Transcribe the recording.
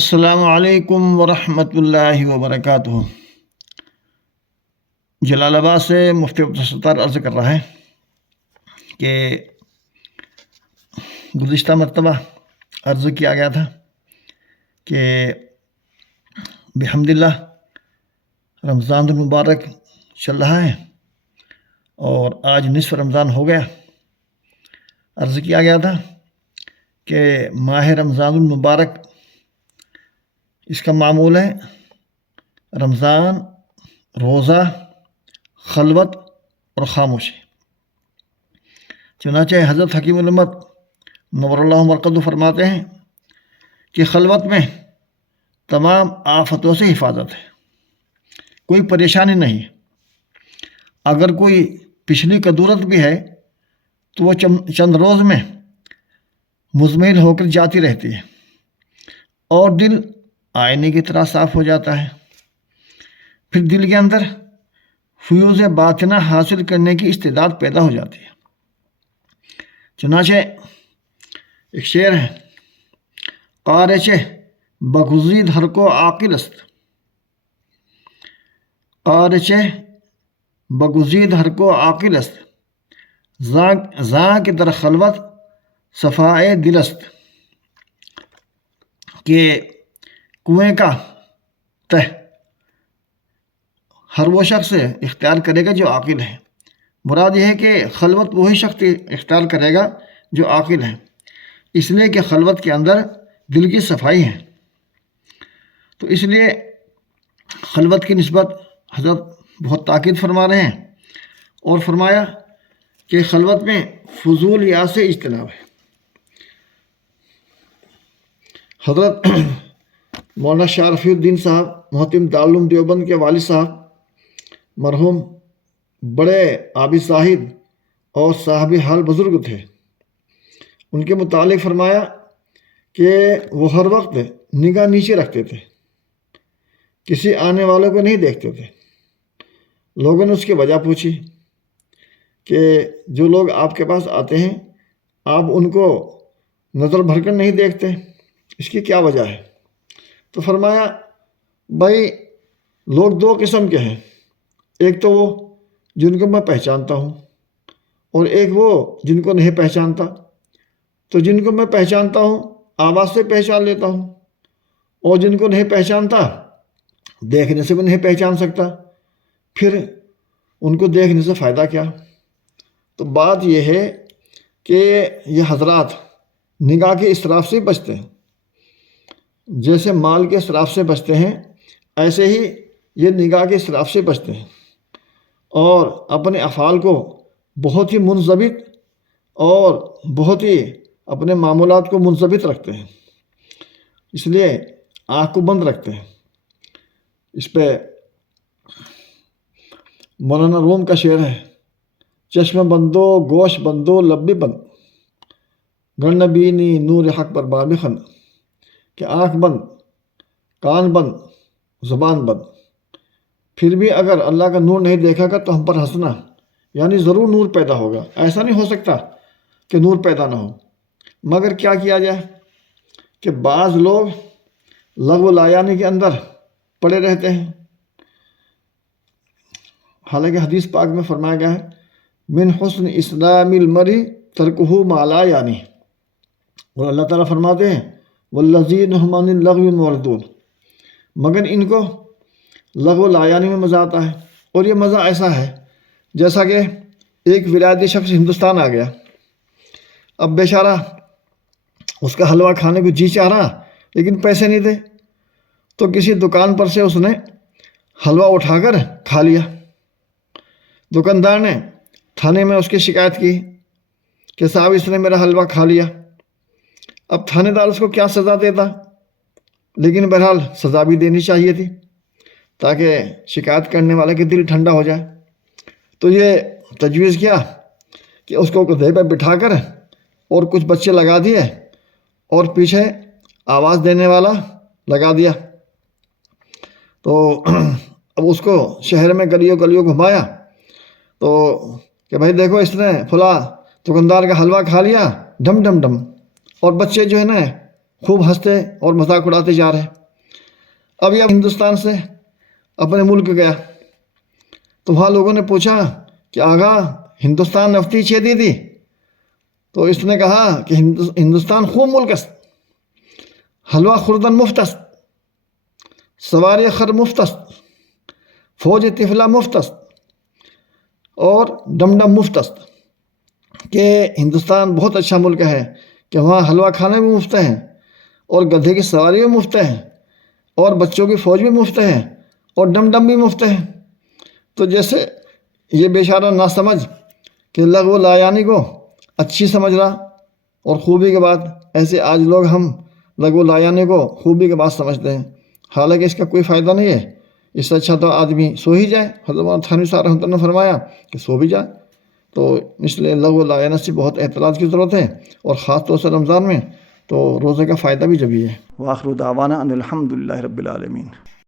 السلام علیکم ورحمۃ اللہ وبرکاتہ۔ جلال آباد سے مفتی عبدالستار عرض کر رہا ہے کہ گزشتہ مرتبہ عرض کیا گیا تھا کہ بحمد اللہ رمضان المبارک چل رہا ہے اور آج نصف رمضان ہو گیا۔ عرض کیا گیا تھا کہ ماہ رمضان المبارک اس کا معمول ہے رمضان، روزہ، خلوت اور خاموشی۔ چنانچہ حضرت حکیم الامت نور اللہ مرقدہ فرماتے ہیں کہ خلوت میں تمام آفتوں سے حفاظت ہے، کوئی پریشانی نہیں۔ اگر کوئی پچھلی کدورت بھی ہے تو وہ چند روز میں مزمحل ہو کر جاتی رہتی ہے اور دل آئینے کی طرح صاف ہو جاتا ہے۔ پھر دل کے اندر فیوز باطنہ حاصل کرنے کی استعداد پیدا ہو جاتی ہے۔ چنانچہ ایک شعر ہے، قارچ بگزید ہر کو عاقل است، قارچ بگزید ہر کو عاقل است، زاں کے در خلوت صفائے دل است، کہ کنویں کا تہ ہر وہ شخص اختیار کرے گا جو عاقل ہے۔ مراد یہ ہے کہ خلوت وہی شخص اختیار کرے گا جو عاقل ہے، اس لیے کہ خلوت کے اندر دل کی صفائی ہے۔ تو اس لیے خلوت کی نسبت حضرت بہت تاکید فرما رہے ہیں اور فرمایا کہ خلوت میں فضول یا سے اجتناب ہے۔ حضرت مولانا شاہ رفیع الدین صاحب محتم دارالعلوم دیوبند کے والد صاحب مرحوم بڑے عابد زاہد اور صاحب حال بزرگ تھے۔ ان کے متعلق فرمایا کہ وہ ہر وقت نگاہ نیچے رکھتے تھے، کسی آنے والوں کو نہیں دیکھتے تھے۔ لوگوں نے اس کی وجہ پوچھی کہ جو لوگ آپ کے پاس آتے ہیں آپ ان کو نظر بھر کر نہیں دیکھتے، اس کی کیا وجہ ہے؟ تو فرمایا بھائی لوگ دو قسم کے ہیں، ایک تو وہ جن کو میں پہچانتا ہوں اور ایک وہ جن کو نہیں پہچانتا۔ تو جن کو میں پہچانتا ہوں آواز سے پہچان لیتا ہوں، اور جن کو نہیں پہچانتا دیکھنے سے بھی نہیں پہچان سکتا، پھر ان کو دیکھنے سے فائدہ کیا؟ تو بات یہ ہے کہ یہ حضرات نگاہ کے اسراف سے بچتے ہیں، جیسے مال کے اسراف سے بچتے ہیں ایسے ہی یہ نگاہ کے اسراف سے بچتے ہیں اور اپنے افعال کو بہت ہی منضبط اور بہت ہی اپنے معمولات کو منضبط رکھتے ہیں، اس لیے آنکھ کو بند رکھتے ہیں۔ اس پہ مولانا روم کا شعر ہے، چشم بندو گوش بندو لب بھی بند، گرن بینی نور حق پر باب خن، کہ آنکھ بند، کان بند، زبان بند، پھر بھی اگر اللہ کا نور نہیں دیکھا گا تو ہم پر ہنسنا، یعنی ضرور نور پیدا ہوگا، ایسا نہیں ہو سکتا کہ نور پیدا نہ ہو۔ مگر کیا کیا جائے کہ بعض لوگ لغو لایانی کے اندر پڑے رہتے ہیں، حالانکہ حدیث پاک میں فرمایا گیا ہے من حسن اسلام المرء ترکہ ما لا یعنی، اور اللہ تعالیٰ فرماتے ہیں والذین هم عن اللغو معرضون، مگر ان کو لغو لایانی میں مزہ آتا ہے، اور یہ مزہ ایسا ہے جیسا کہ ایک ولایتی شخص ہندوستان آ گیا، اب بیچارہ اس کا حلوہ کھانے کو جی چاہ رہا لیکن پیسے نہیں تھے، تو کسی دکان پر سے اس نے حلوہ اٹھا کر کھا لیا۔ دکاندار نے تھانے میں اس کی شکایت کی کہ صاحب اس نے میرا حلوہ کھا لیا۔ اب تھانے دار اس کو کیا سزا دیتا، لیکن بہرحال سزا بھی دینی چاہیے تھی تاکہ شکایت کرنے والے کے دل ٹھنڈا ہو جائے۔ تو یہ تجویز کیا کہ اس کو گدھے پہ بٹھا کر اور کچھ بچے لگا دیے اور پیچھے آواز دینے والا لگا دیا، تو اب اس کو شہر میں گلیوں گلیوں گھمایا تو کہ بھائی دیکھو اس نے فلاں دکاندار کا حلوہ کھا لیا ڈم ڈم ڈم، اور بچے جو ہے نا خوب ہنستے اور مذاق اڑاتے جا رہے. اب یہ ہندوستان سے اپنے ملک گیا تو وہاں لوگوں نے پوچھا کہ آغا ہندوستان نفتی چھے دی تھی. تو اس نے کہا کہ ہندوستان خوب ملک است، حلوہ خوردن مفت است، سواری خر مفت است، فوج طفلہ مفت است اور ڈم ڈم مفت است. کہ ہندوستان بہت اچھا ملک ہے کہ وہاں حلوہ کھانے بھی مفت ہیں اور گدھے کی سواری بھی مفت ہے اور بچوں کی فوج بھی مفت ہے اور ڈم ڈم بھی مفت ہے. تو جیسے یہ بیچارہ نہ سمجھ کہ لغو لا یعنی کو اچھی سمجھ رہا اور خوبی کے بعد، ایسے آج لوگ ہم لغو لا یعنی کو خوبی کے بعد سمجھتے ہیں، حالانکہ اس کا کوئی فائدہ نہیں ہے. اس سے اچھا تو آدمی سو ہی جائے. حضرت مولانا تھانوی صاحب رحمۃ اللہ نے فرمایا کہ سو بھی جائے. تو اس لیے لغو لا یعنی سے بہت احتراز کی ضرورت ہے، اور خاص طور سے رمضان میں تو روزے کا فائدہ بھی جبھی ہے. وآخر دعوانا ان الحمد للہ رب العالمین.